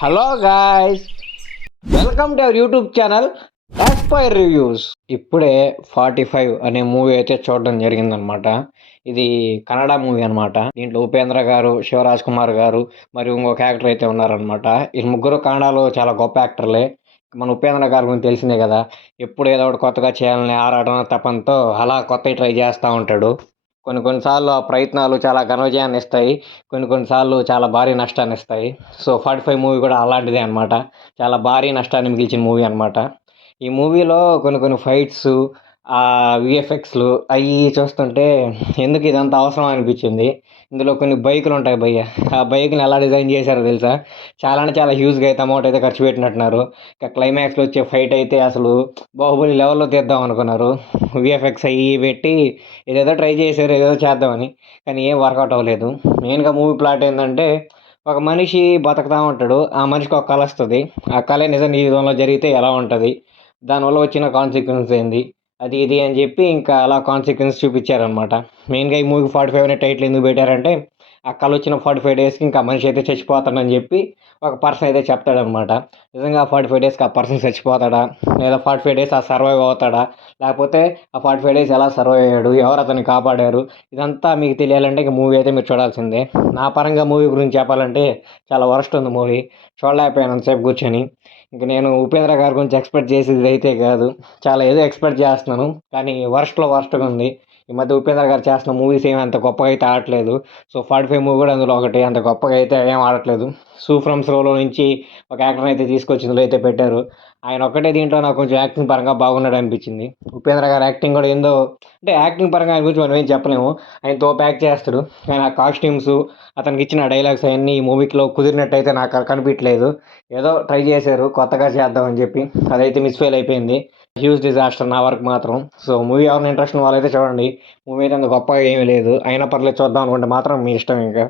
Hello guys, welcome to our YouTube channel aspire reviews. ఇప్పుడే 45 అనే movie అయితే చూడడం జరిగిందనమాట. ఇది కన్నడ మూవీ అనమాట. దీంట్లో ఉపేంద్ర గారు, శివరాజ్ కుమార్ గారు మరియు ఇంకొక యాక్టర్ అయితే ఉన్నారనమాట. ఈ ముగ్గురు కన్నడలో చాలా గొప్ప యాక్టర్లే. మన ఉపేంద్ర గారి గురించి తెలిసిందే కదా, ఎప్పుడు ఏదో ఒకటి కొత్తగా చేయాలని ఆరాటన తపంతో అలా కొత్తవి ట్రై చేస్తూ ఉంటాడు. కొన్ని కొన్నిసార్లు ఆ ప్రయత్నాలు చాలా ఘన విజయాన్ని ఇస్తాయి, కొన్ని కొన్నిసార్లు చాలా భారీ నష్టాన్ని ఇస్తాయి. సో 45 మూవీ కూడా అలాంటిదే అనమాట. చాలా భారీ నష్టాన్ని మిగిల్చిన మూవీ అనమాట. ఈ మూవీలో కొన్ని కొన్ని ఫైట్స్, ఆ విఎఫ్ఎక్స్లు అవి చూస్తుంటే ఎందుకు ఇదంతా అవసరం అనిపించింది. ఇందులో కొన్ని బైకులు ఉంటాయి భయ్య, ఆ బైక్ని ఎలా డిజైన్ చేశారో తెలుసా. చాలా అంటే చాలా హ్యూజ్గా అయితే అమౌంట్ అయితే ఖర్చు పెట్టినట్టున్నారు. ఇక క్లైమాక్స్లో వచ్చే ఫైట్ అయితే అసలు బాహుబలి లెవెల్లో తీద్దాం అనుకున్నారు. విఎఫ్ఎక్స్ అవి పెట్టి ఏదేదో ట్రై చేశారు, ఏదేదో చేద్దామని, కానీ ఏం వర్కౌట్ అవ్వలేదు. మెయిన్గా మూవీ ప్లాట్ ఏంటంటే, ఒక మనిషి బతుకుతూ ఉంటాడు, ఆ మనిషికి ఒక కళ వస్తుంది. ఆ కళ నిజ జీవితంలో జరిగితే ఎలా ఉంటుంది, దానివల్ల వచ్చిన కాన్సిక్వెన్స్ ఏంది, అది ఇది అని చెప్పి ఇంకా అలా కాన్సిక్వెన్స్ చూపించారనమాట. మెయిన్గా ఈ మూవీ 45 అనే టైటిల్ ఎందుకు పెట్టారంటే, ఆ కళ వచ్చిన 45 డేస్కి ఇంకా మనిషి అయితే చచ్చిపోతాడని చెప్పి ఒక పర్సన్ అయితే చెప్తాడనమాట. నిజంగా ఆ 45 డేస్కి ఆ పర్సన్ చచ్చిపోతాడా, లేదా 45 డేస్ ఆ సర్వైవ్ అవుతాడా, లేకపోతే ఆ 45 డేస్ ఎలా సర్వైవ్ అయ్యాడు, ఎవరు అతన్ని కాపాడారు, ఇదంతా మీకు తెలియాలంటే ఇక మూవీ అయితే మీరు చూడాల్సిందే. నా పరంగా మూవీ గురించి చెప్పాలంటే చాలా వరస్ట్ ఉంది మూవీ. చూడలేకపోయాను అంతసేపు కూర్చొని. ఇంక నేను ఉపేంద్ర గారి గురించి ఎక్స్పెక్ట్ చేసేది అయితే కాదు, చాలా ఏదో ఎక్స్పెక్ట్ చేస్తున్నాను, కానీ వరస్ట్లో వరస్ట్గా ఉంది. ఈ మధ్య ఉపేంద్ర గారు చేస్తున్న మూవీస్ ఏమి అంత గొప్పగా అయితే ఆడట్లేదు. సో 45 మూవీ కూడా అందులో ఒకటి, అంత గొప్పగా అయితే ఏం ఆడట్లేదు. సూ ఫ్రమ్ స్రోలో నుంచి ఒక యాక్టర్ని అయితే తీసుకొచ్చి ఇందులో అయితే పెట్టారు. ఆయన ఒక్కటే దీంట్లో నాకు కొంచెం యాక్టింగ్ పరంగా బాగున్నాడు అనిపించింది. ఉపేంద్ర గారి యాక్టింగ్ కూడా ఏందో, అంటే యాక్టింగ్ పరంగా ఆయన గురించి మనం ఏం చెప్పలేము, ఆయన తోపు యాక్ట్ చేస్తాడు. ఆయన ఆ కాస్ట్యూమ్స్, అతనికి ఇచ్చిన డైలాగ్స్ అవన్నీ ఈ మూవీలో కుదిరినట్టయితే నాకు కనిపించలేదు. ఏదో ట్రై చేశారు కొత్తగా చేద్దామని చెప్పి, అదైతే మిస్ఫెయిల్ అయిపోయింది. హ్యూజ్ డిజాస్టర్ నా వరకు మాత్రం. సో మూవీ ఎవరిని ఇంట్రెస్ట్ వాళ్ళైతే చూడండి. మూవీ అయితే అంత గొప్పగా ఏమీ లేదు, అయినా పర్లేదు చూద్దాం అనుకుంటే మాత్రం మీ ఇష్టం ఇంకా.